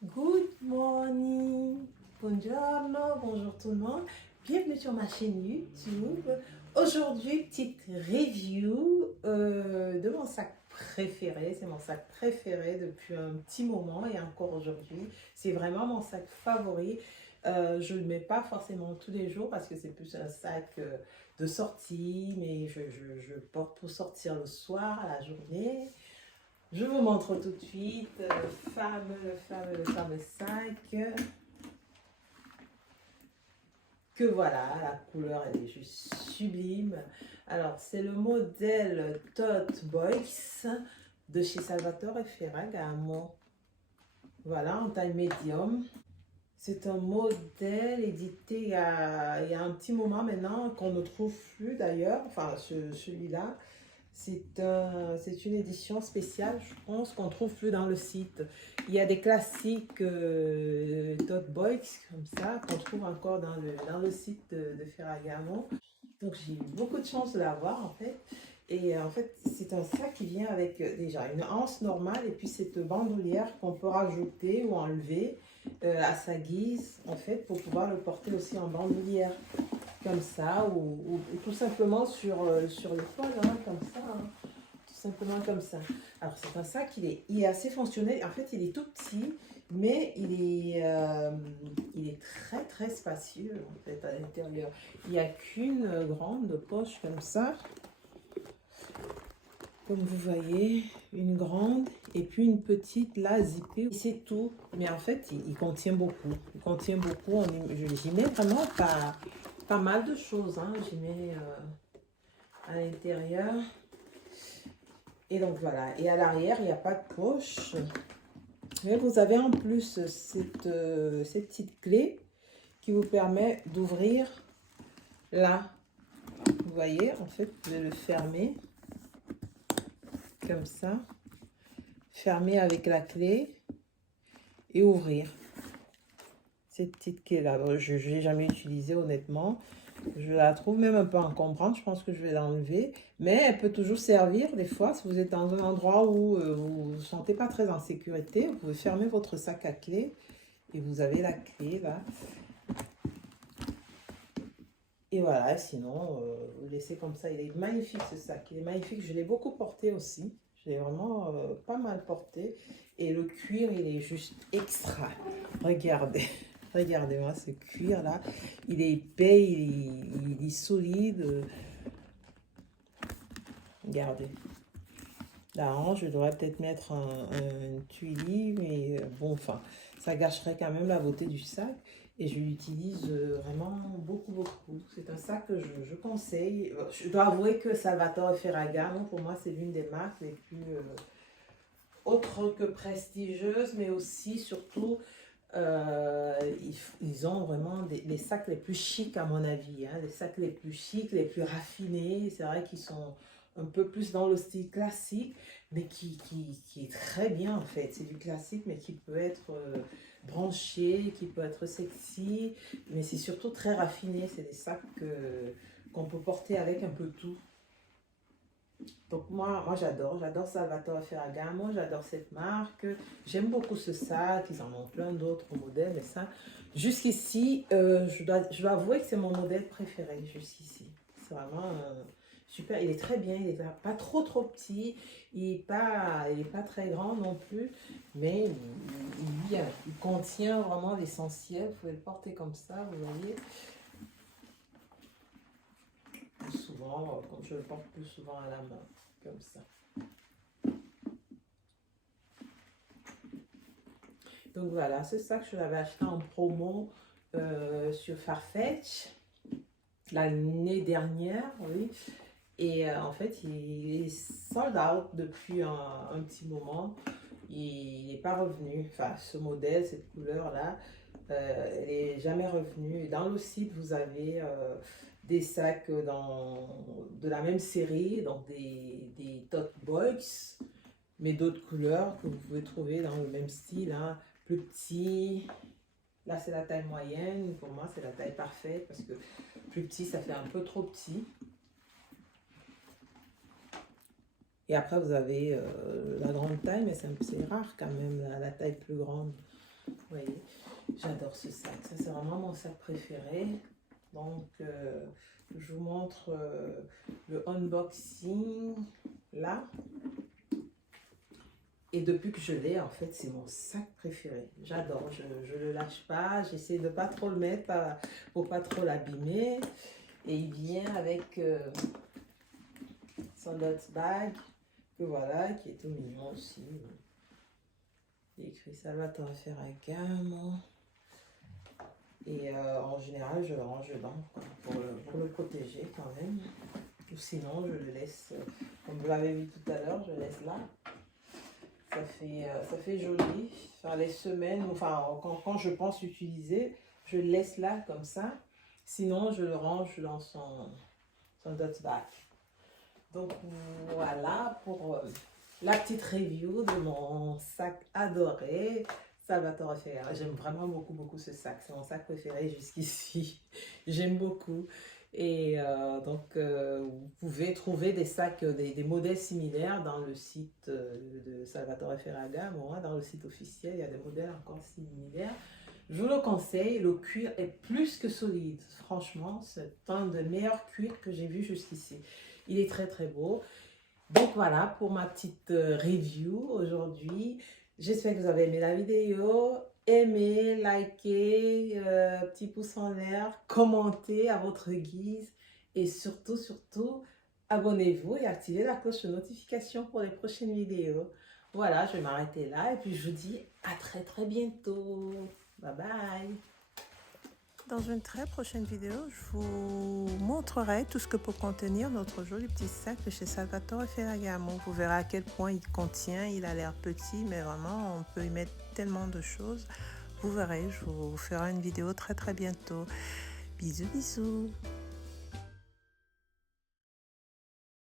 Good morning, buongiorno, bonjour tout le monde. Bienvenue sur ma chaîne YouTube. Aujourd'hui, petite review de mon sac préféré. C'est mon sac préféré depuis un petit moment et encore aujourd'hui. C'est vraiment mon sac favori. Je ne le mets pas forcément tous les jours parce que c'est plus un sac de sortie, mais je porte pour sortir le soir, à la journée. Je vous montre tout de suite le fameux sac. Que voilà, la couleur elle est juste sublime. Alors c'est le modèle Tote Box de chez Salvatore Ferragamo. Voilà, en taille médium. C'est un modèle édité il y a un petit moment maintenant qu'on ne trouve plus d'ailleurs. Enfin celui-là. C'est une édition spéciale, je pense qu'on ne trouve plus dans le site. Il y a des classiques Tote Box comme ça qu'on trouve encore dans le site de Ferragamo. Donc j'ai eu beaucoup de chance de l'avoir en fait. Et en fait, c'est un sac qui vient avec déjà une anse normale et puis cette bandoulière qu'on peut rajouter ou enlever à sa guise en fait pour pouvoir le porter aussi en bandoulière comme ça ou tout simplement sur l'épaule hein, comme ça hein, tout simplement comme ça. Alors c'est un sac, il est assez fonctionnel, en fait il est tout petit mais il est très très spacieux en fait à l'intérieur. Il n'y a qu'une grande poche comme ça, comme vous voyez, une grande et puis une petite là zippée, c'est tout. Mais en fait il contient beaucoup, j'y mets vraiment pas mal de choses hein. J'y mets à l'intérieur et donc voilà, et à l'arrière il n'y a pas de poche, mais vous avez en plus cette petite clé qui vous permet d'ouvrir là, vous voyez, en fait vous pouvez le fermer comme ça, fermer avec la clé et ouvrir cette petite clé là. Je ne l'ai jamais utilisée honnêtement, je la trouve même un peu encombrante, je pense que je vais l'enlever, mais elle peut toujours servir des fois si vous êtes dans un endroit où vous ne vous sentez pas très en sécurité. Vous pouvez fermer votre sac à clé et vous avez la clé là. Et voilà, sinon, vous laissez comme ça. Il est magnifique ce sac, il est magnifique. Je l'ai beaucoup porté aussi. Je l'ai vraiment pas mal porté. Et le cuir, il est juste extra. Regardez, regardez-moi ce cuir là. Il est épais, il est solide. Regardez. La hanche, je devrais peut-être mettre un tuili, mais bon, enfin, ça gâcherait quand même la beauté du sac. Et je l'utilise vraiment beaucoup, beaucoup. C'est un sac que je conseille. Je dois avouer que Salvatore Ferragamo, pour moi, c'est l'une des marques les plus autres que prestigieuses, mais aussi, surtout, ils ont vraiment les sacs les plus chics à mon avis. Hein, les sacs les plus chics, les plus raffinés. C'est vrai qu'ils sont un peu plus dans le style classique, mais qui est très bien en fait. C'est du classique, mais qui peut être branché, qui peut être sexy, mais c'est surtout très raffiné. C'est des sacs qu'on peut porter avec un peu tout. Donc moi j'adore Salvatore Ferragamo, j'adore cette marque. J'aime beaucoup ce sac, ils en ont plein d'autres modèles, mais ça, jusqu'ici, je dois avouer que c'est mon modèle préféré, jusqu'ici. C'est vraiment super, il est très bien, il n'est pas trop petit, il est pas très grand non plus, mais il contient vraiment l'essentiel. Vous pouvez le porter comme ça, vous voyez. Souvent, quand je le porte plus souvent à la main, comme ça. Donc voilà, ce sac, je l'avais acheté en promo sur Farfetch l'année dernière, oui. Et en fait, il est sold out depuis un petit moment. Il n'est pas revenu. Enfin, ce modèle, cette couleur-là, elle n'est jamais revenue. Dans le site, vous avez des sacs de la même série, donc des tote box, mais d'autres couleurs que vous pouvez trouver dans le même style, hein, plus petit. Là, c'est la taille moyenne. Pour moi, c'est la taille parfaite parce que plus petit, ça fait un peu trop petit. Et après, vous avez la grande taille, mais c'est rare quand même, la taille plus grande. J'adore ce sac, ça c'est vraiment mon sac préféré. Donc je vous montre le unboxing là. Et depuis que je l'ai, en fait, c'est mon sac préféré. J'adore, je ne le lâche pas. J'essaie de ne pas trop le mettre pour pas trop l'abîmer. Et il vient avec son dot bag, que voilà, qui est tout mignon aussi. Il est écrit Salvatore Ferragamo. Et en général, je le range dedans pour le protéger quand même. Ou sinon, je le laisse, comme vous l'avez vu tout à l'heure, je le laisse là. Ça fait joli. Enfin, les semaines, enfin, quand je pense utiliser, je le laisse là comme ça. Sinon, je le range dans son dot bag. Donc voilà pour la petite review de mon sac adoré. Salvatore Ferragamo. J'aime vraiment beaucoup ce sac. C'est mon sac préféré jusqu'ici. J'aime beaucoup. Et vous pouvez trouver des sacs, des modèles similaires dans le site de Salvatore Ferragamo. Dans le site officiel, il y a des modèles encore similaires. Je vous le conseille. Le cuir est plus que solide. Franchement, c'est un des meilleurs cuirs que j'ai vu jusqu'ici. Il est très beau. Donc voilà pour ma petite review aujourd'hui. J'espère que vous avez aimé la vidéo. Aimez, likez, petit pouce en l'air, commentez à votre guise. Et surtout, abonnez-vous et activez la cloche de notification pour les prochaines vidéos. Voilà, je vais m'arrêter là et puis je vous dis à très bientôt. Bye bye. Dans une très prochaine vidéo, je vous montrerai tout ce que peut contenir notre joli petit sac de chez Salvatore Ferragamo. Vous verrez à quel point il contient. Il a l'air petit, mais vraiment, on peut y mettre tellement de choses. Vous verrez, je vous ferai une vidéo très bientôt. Bisous.